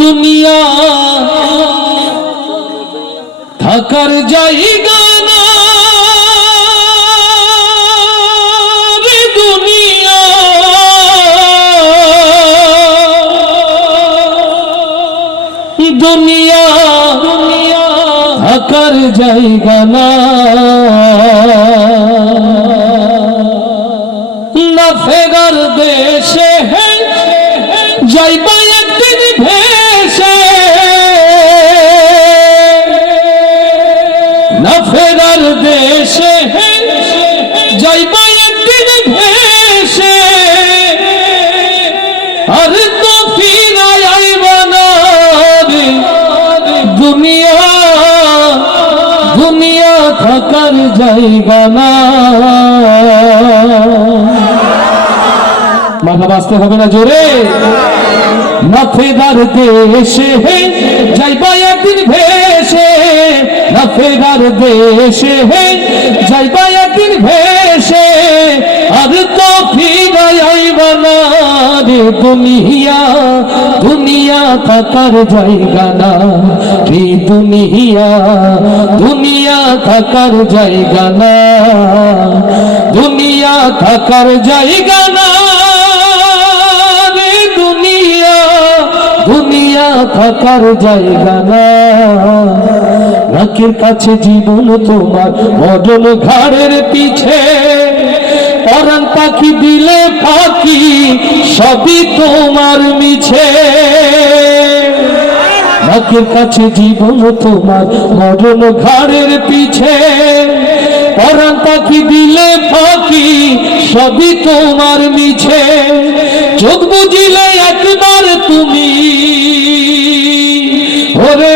দুনিয়া থাকার জায়গা না রে দুনিয়া, দুনিয়া থাকার জায়গা না, না ফেরার দেশে যাইবা একদিন ভেসে, না ফেরার দেশে যাইবা একদিন ভেসে, আর তো ফিরায় আইবা না রে দুনিয়া, দুনিয়া থাকার জায়গা না। মাথা বাঁচতে হবে না জোরে। না ফেরার দেশে যাইবা একদিন ভেসে, না ফেরার দেশে যাইবা একদিন ভেসে, আর তো ফিরায় আইবা না রে দুনিয়া, দুনিয়া থাকার জায়গা না রে দুনিয়া, দুনিয়া থাকার জায়গা না, দুনিয়া থাকার জায়গা না, দুনিয়া থাকার জায়গা না। নাকের কাছে জীবন তোমার মরণ ঘাড়ের পিছে, পরাণ পাখি দিলে পাখি সবই তোমার মিছে। নাকের কাছে জীবন তোমার মরণ ঘাড়ের পিছে, পরাণ পাখি দিলে পাখি সবই তোমার মিছে। চোখ বুঝিলে একবার তুমি ওরে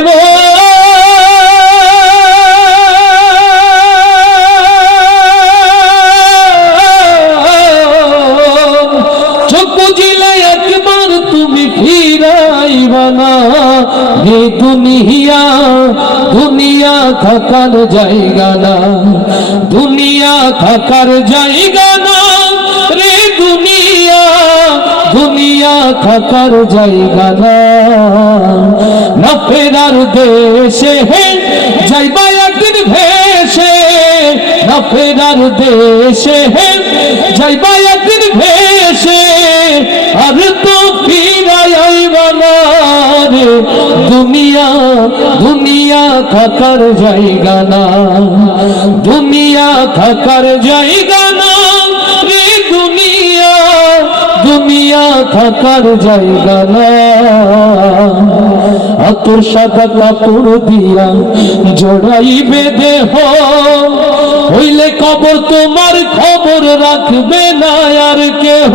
চোখ বুঝিলে একবার তুমি ফিরাইবা না হে দুনিয়া, দুনিয়া থাকার জায়গা না, দুনিয়া থাকার জায়গা না রে দুনিয়া, দুনিয়া থাকার জায়গা না। না ফেরার দেশে যাইবা একদিন ভেসে, না ফেরার দেশে যাইবা একদিন ভেসে, আর তো ফিরায় আইবা না রে দুনিয়া, দুনিয়া থাকার জায়গা না, দুনিয়া থাকার জায়গা না রে দুনিয়া, দুনিয়া থাকার জায়গা না। আতর সাদা কাপড় দিয়া জড়াইবে দেহ, হইলে কবর তোমার খবর রাখবে না আর কেহ।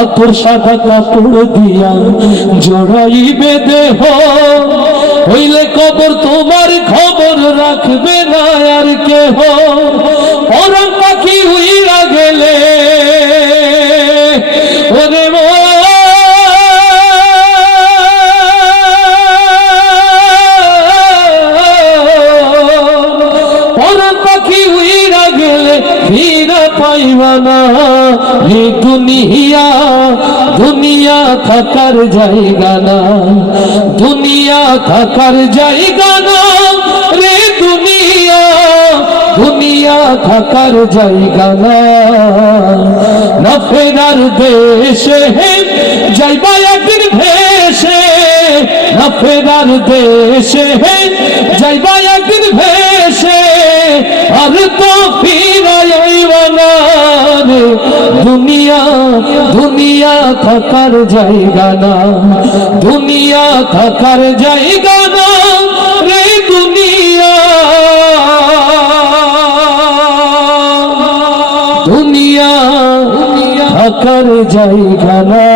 আতর সাদা কাপড় দিয়া জড়াইবে দেহ, হইলে কবর তোমার খবর রাখবে না আর কেহ। পরাণ পাখি উইরা গেলে ওরে পরাণ পাখি উইরা গেলে ফিরা পাইবা না হে দুনিয়া, দুনিয়া থাকার জায়গা না, দুনিয়া থাকার জায়গা না রে দুনিয়া, দুনিয়া থাকার জায়গা না। না ফেরার দেশে যাইবা একদিন ভেসে, না ফেরার দেশে যাইবা একদিন ভেসে, আর তো ফিরায় আইবা না রে দুনিয়া, দুনিয়া থাকার জায়গা না, দুনিয়া থাকার জায়গা না রে দুনিয়া, দুনিয়া থাকার জায়গা না।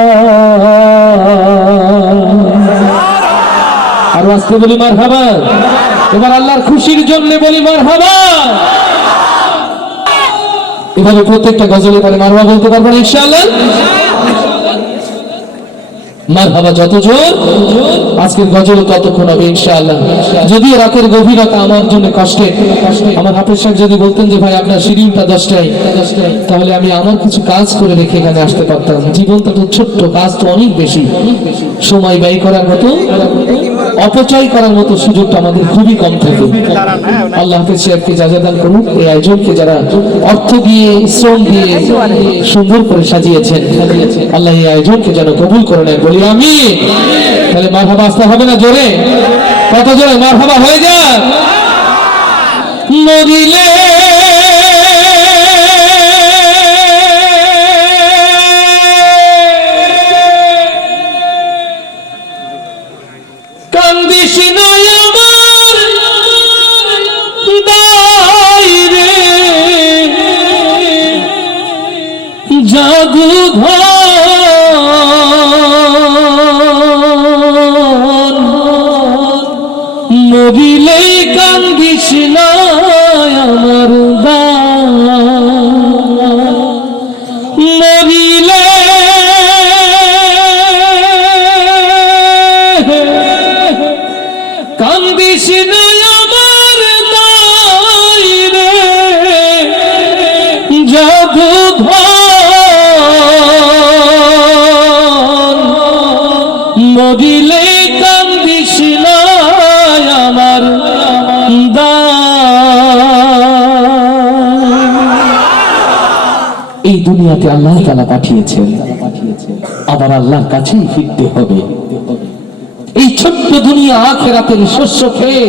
আর আজকে বলি মারহাবা, এবার আল্লাহর খুশির জন্য বলি মারহাবা। এভাবে প্রত্যেকটা গজলে পরে মারহাবা বলতে পারবেন ইনশাআল্লাহ। মারহাবা, যত জোর আজকের গজল ততক্ষণ হবে ইনশাআল্লাহ। যদিও রাতের গভীরতা আমার জন্য কষ্টের, আমার হাফেজ সাহেব যদি বলতেন যে ভাই আপনার শিডিউলটা 10টায়, তাহলে আমি আমার কিছু কাজ করে রেখে এখানে আসতে পারতাম। জীবনটা তো ছোট্ট, কাজ তো অনেক বেশি, সময় ব্যয় করার মতো, অপচয় করার মতো সুযোগটা আমাদের খুবই কম থাকে। আল্লাহ হাফেজ সাহেবকে যা দান করুন, এই আয়োজনকে যারা অর্থ দিয়ে শ্রম দিয়ে সুন্দর করে সাজিয়েছেন, আল্লাহ এই আয়োজনকে যেন কবুল করে নেন, বলি আমি। তাহলে মারহাবা আসতে হবে না জোরে? কত জোরে মারহাবা হয়ে যাক। মরিলে কান্দিস না আমার দাইরে জাদুধর, মরিলে কান্দিস না আমার মরিলে কান্দিস না আমার দাইরে জাদুধর, মরিলে কান্দিস না আমার এই দুনিয়াতে আল্লাহ তাআলা পাঠিয়েছেন, আবার আল্লাহর কাছেই ফিরতে হবে। এই ছোট্ট দুনিয়া আখিরাতের শস্য খেয়ে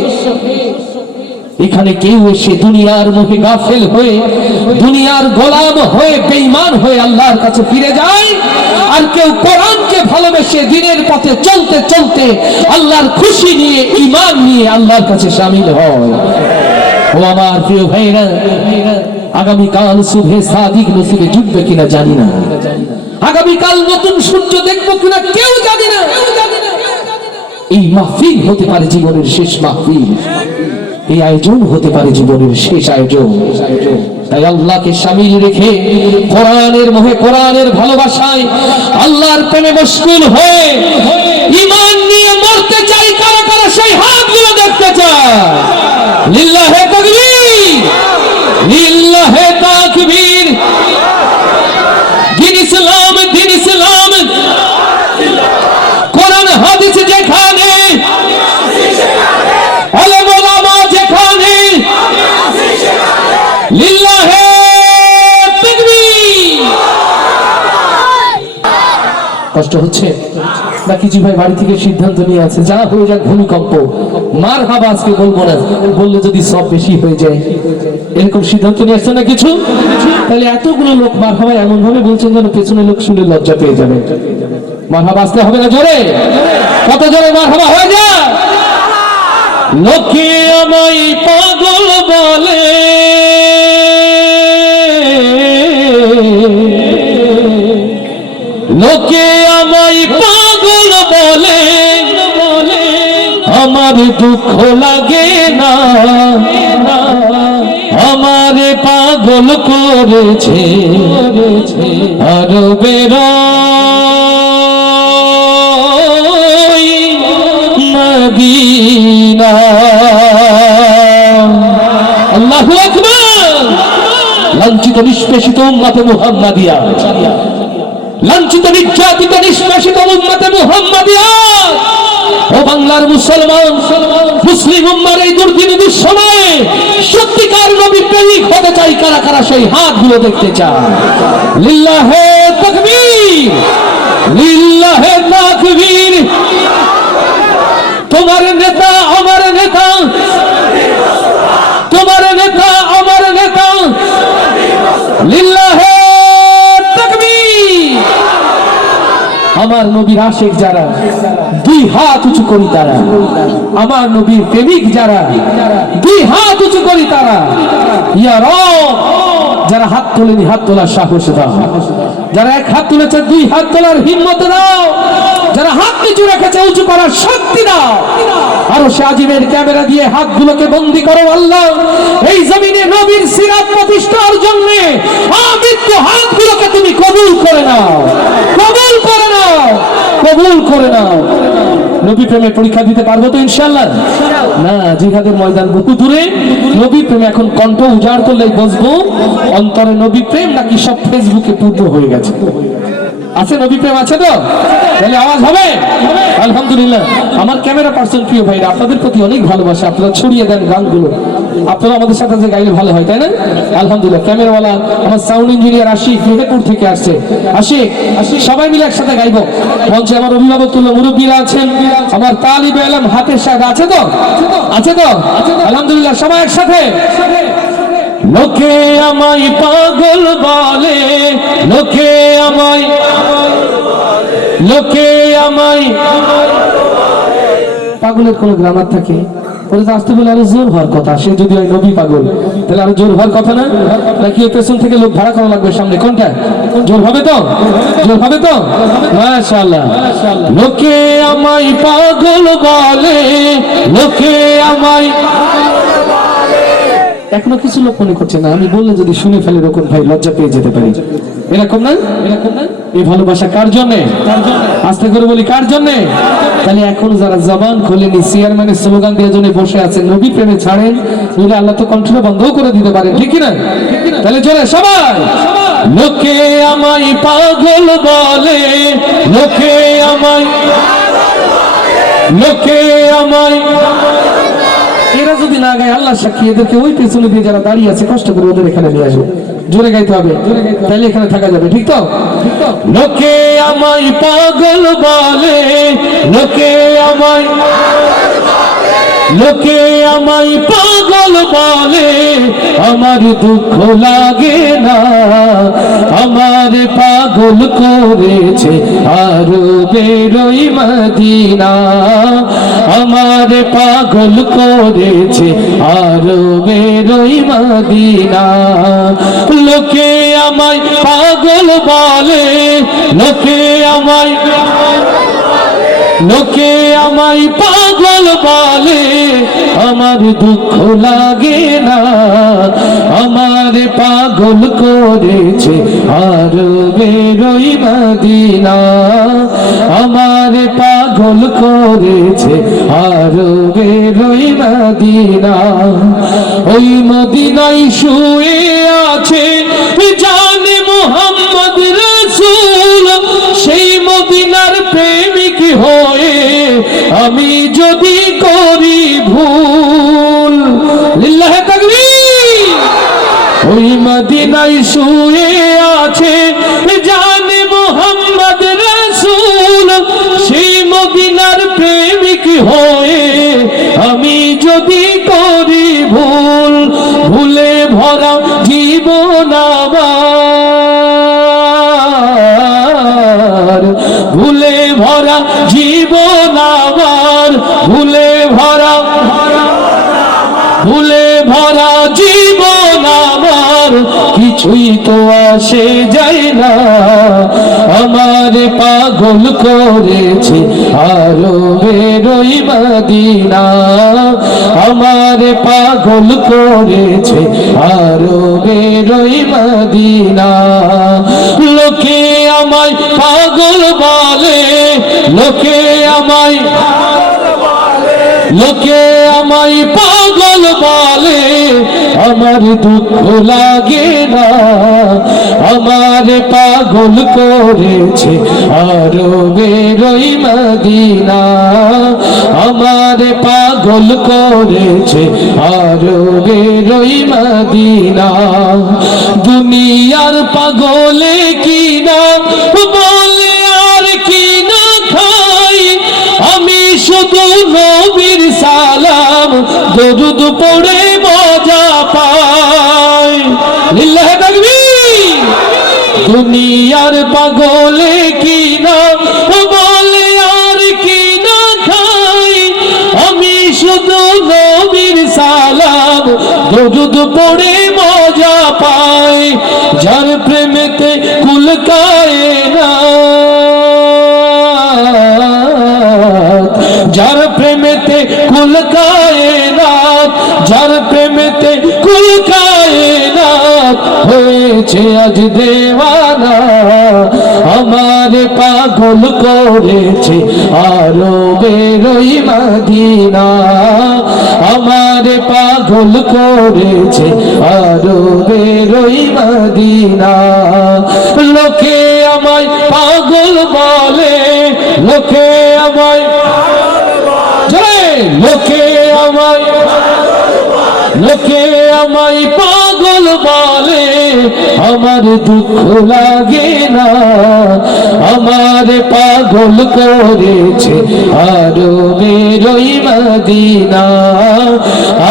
এখানে কেউ এসে দুনিয়ার মোহে গাফেল হয়ে, দুনিয়ার গোলাম হয়ে, বেঈমান হয়ে আল্লাহর কাছে ফিরে যায়, আর কেউ কোরআনকে ভালোবেসে দিনের পথে চলতে চলতে আল্লাহর খুশি নিয়ে, ঈমান নিয়ে আল্লাহর কাছে শামিল হয়। ও আমার প্রিয় ভাইরা, আগামীকাল শুভে সাদিক নসিবে জুটবে কিনা জানি না, আগামীকাল নতুন সূর্য দেখবো কিনা কেউ জানি না। এই মাহফিল হতে পারে জীবনের শেষ মাহফিল, এই আয়োজন হতে পারে জীবনের শেষ আয়োজন। তাই আল্লাহকে শামিল রেখে কোরআনের মোহে, কোরআনের ভালোবাসায়, আল্লাহর প্রেমে মশগুল হয়ে ঈমান নিয়ে মরতে চাই কারা কারা, সেই হাতগুলো দেখতে চায়। লিল্লাহে তাকবীর, লিল্লাহে তাকবীর। দিন ইসলাম, দিন ইসলাম, কোরআন হাদিস যেখানে, আলেম ওলামা যেখানে, লিল্লাহে তাকবীর। কষ্ট হচ্ছে নাকি জি ভাই বাড়ি থেকে সিদ্ধান্ত নিয়ে আছে যা হয়ে যাক, ভূমিকম্প, মারহাবা আজকে বলবো না, বললে যদি সব বেশি হয়ে যায়, এরকম সিদ্ধান্ত নিয়ে আসছে না কিছু। তাহলে এতগুলো লোক মারহাবা এমন ভাবে বলছেন যেন পেছনে লোক শুনে লজ্জা পেয়ে যাবে। মারহাবা আসতে হবে না জোরে? কত জোরে মারহাবা হয়ে যায়? লোকে আমায় পাগল বলে, লোকে আমায় পাগল বলে, আমার দুঃখ লাগে না, আমারে পাগল করেছে আরো বেরো মদিনা। আল্লাহু আকবার। লাঞ্ছিত নিষ্পেষিত উম্মতে মুহাম্মাদিয়া, লাঞ্ছিত নির্যাতিত নিষ্পেষিত উম্মতে মুহাম্মাদিয়া, ও বাংলার মুসলমান, মুসলিম উম্মার এই দুর্দিন দুঃসময়ে সত্যিকার নবী প্রেমিক হতে চাই কারা কারা, সেই হাতগুলো দেখতে চায়। লিল্লাহে তাকবীর, লিল্লাহে তাকবীর। তোমার নেতা আমার নেতা, তোমার নেতা আমার নেতা, লিল্লাহে তাকবীর। আমার নবীর আশিক যারা, দুই হাত উঁচু করি তারা, আমার নবীর প্রেমিক যারা, দুই হাত উঁচু করি তারা। ইয়া রব, যারা হাত তোলেনি হাত তোলার সাহস দাও, যারা এক হাত তুলেছে দুই হাত তোলার হিম্মত দাও, যারা হাত নিচু রেখেছে উঁচু করার শক্তি দাও। আরো আজিমের ক্যামেরা দিয়ে হাতগুলোকে বন্দী করো আল্লাহ, এই জমিনে নবীর সিরাত প্রতিষ্ঠার জন্য আমৃত্যু হাতগুলোকে তুমি কবুল করে নাও, কবুল করে নাও। কবুল করে নাও। নবী প্রেমে পরীক্ষা দিতে পারবো তো ইনশাআল্লাহ? না, জিহাদের ময়দান বহু দূরে। নবী প্রেমে এখন কণ্ঠ উজাড় করলেই বুঝবো অন্তরে নবী প্রেম নাকি সব ফেসবুকে পূর্ণ হয়ে গেছে। আছে নবী প্রেম আছে তো? তাহলে আওয়াজ হবে আলহামদুলিল্লাহ। আমার ক্যামেরা পার্সন প্রিয় ভাইরা, আপনাদের প্রতি অনেক ভালোবাসা, আপনারা ছড়িয়ে দেন গানগুলো। আপনারা আমাদের সাথে যে গাইলে ভালো হয়, তাই না? আলহামদুলিল্লাহ। ক্যামেরাওয়ালা আমার সাউন্ড ইঞ্জিনিয়ার আশিক মেহেরপুর থেকে আসছে। আশিক সবাই মিলে একসাথে গাইবো। মঞ্চে আমার অভিভাবক তুল্য মুরব্বীরা আছেন, আমার তালিবে ইলম হাফেজ সাহেব আছে তো? আছে তো? আলহামদুলিল্লাহ, সবাই একসাথে। লোকে আমায় পাগল বলে, লোকে আমায়, লোকে আমায়, পাগলের কোন গ্রামার থাকে? আসতে বলে আরো জোর হওয়ার কথা। সে যদি হয় নবী পাগল, তাহলে আরো জোর হওয়ার কথা না? নাকি ওর পেছন থেকে লোক ভাড়া করা লাগবে সামনে? কোনটা জোর হবে তো? জোর হবে তো? মাশাআল্লাহ। লোকে আমায় পাগল বলে, লোকে আমায়, এখনো কিছু লোক মনে করছে না আমি বললে যদি শুনে ফেলে রকম ভাই লজ্জা পেয়ে যেতে পারি। এরকম না? এরকম না? এই ভালোবাসা কার জন্যে? আস্তে করে বলি, কার জন্যে? তাহলে এখন যারা জবান খোলেনি, চেয়ারম্যানের স্লোগান দিয়ে জন্য বসে আছে, নবী প্রেমে ছাড়েন, নইলে আল্লাহ তো কণ্ঠটা বন্ধও করে দিতে পারেন, ঠিক না? তাহলে জোরে সবাই, লোকে আমায় পাগল বলে, লোকে আমায়, লোকে আমায়, এরা যদি না গায় আল্লাহ সাক্ষী, এদেরকে ওই পেছনে দিয়ে যারা দাঁড়িয়ে আছে কষ্ট করে ওদের এখানে নিয়ে আসবে। জোরে গাইতে হবে, তাহলে এখানে থাকা যাবে, ঠিক তো? লোকে আমায় পাগল বলে, লোকে আমায়, লোকে আমায় পাগল বলে, আমার দুঃখ লাগে না, আমার পাগল করেছে আরো বেরোই মদিনা, আমার পাগল করেছে আরো বেরোই মদিনা। লোকে আমায় পাগল বলে, লোকে আমায়, লোকে আমায় পাগল বলে, আমার দুঃখ লাগে না, আমার পাগল করেছে আরো বেরোই মদিনা, আমার পাগল করেছে আরো বেরোই মদিনা। ওই মদিনায় শুয়ে আছে জানে মুহাম্মদ রাসূল, সেই মদিনার প্রেমিক হয়ে আমি যদি করি ভুল, লিল্লাহে তাকবীর। ওই মদিনায় শুয়ে আছে জানে মুহাম্মদ রাসূল, সেই মদিনার প্রেমিক হয়ে আমি যদি করি ভুল, ভুলে ভরা জীবন আমার, ভুলে ভরা জীবন আমার, ভুলে ভরা, ভুলে ভরা জীবন আমার, কিছুই তো আসে যায় না, আমার পাগল করেছে আরো বেরোই মদিনা, আমার পাগল করেছে আরো বেরোই মদিনা। লোকে আমায় পাগল বলে, লোকে আমায়, লোকে আমায় পাগল বলে, আমার দুঃখ লাগে না, আমার পাগল করেছে আরো বেরোই মদিনা, আমার পাগল করেছে আরো বেরোই মদিনা। দুনিয়ার পাগলে কি না বলে আর কি না খাই, আমি শুধু নবীর সালাম দরুদ পড়ে মজা পাই, লিল্লাহে তাকবীর। দুনিয়ার পাগলে কি না বলে আর কি না খাই, আমি শুধু নবীর সালাম দরুদ পড়ে মজা পাই। যার প্রেমেতে কুল কায়নাত, যার প্রেমেতে কুল কায়নাত, যার প্রেমেতে কুল কায়নাত হয়েছে আজ দেওয়ানা, আমার আমার পাগল করেছে আরবের ওই মদিনা, আমার পাগল করেছে আরবের ওই মদিনা। লোকে আমায় পাগল বলে, লোকে আমায়, লোকে আমায়, লোকে আমায় পাগল বলে, আমার দুঃখ লাগে না। আমার পাগল করেছে আরবের ওই মদিনা,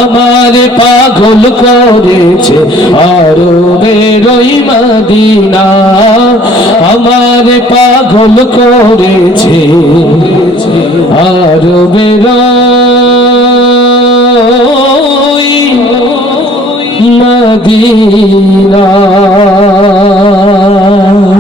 আমার পাগল করেছে আরবের ওই মদিনা, আমার পাগল করেছে আরবের ওই মদিনা।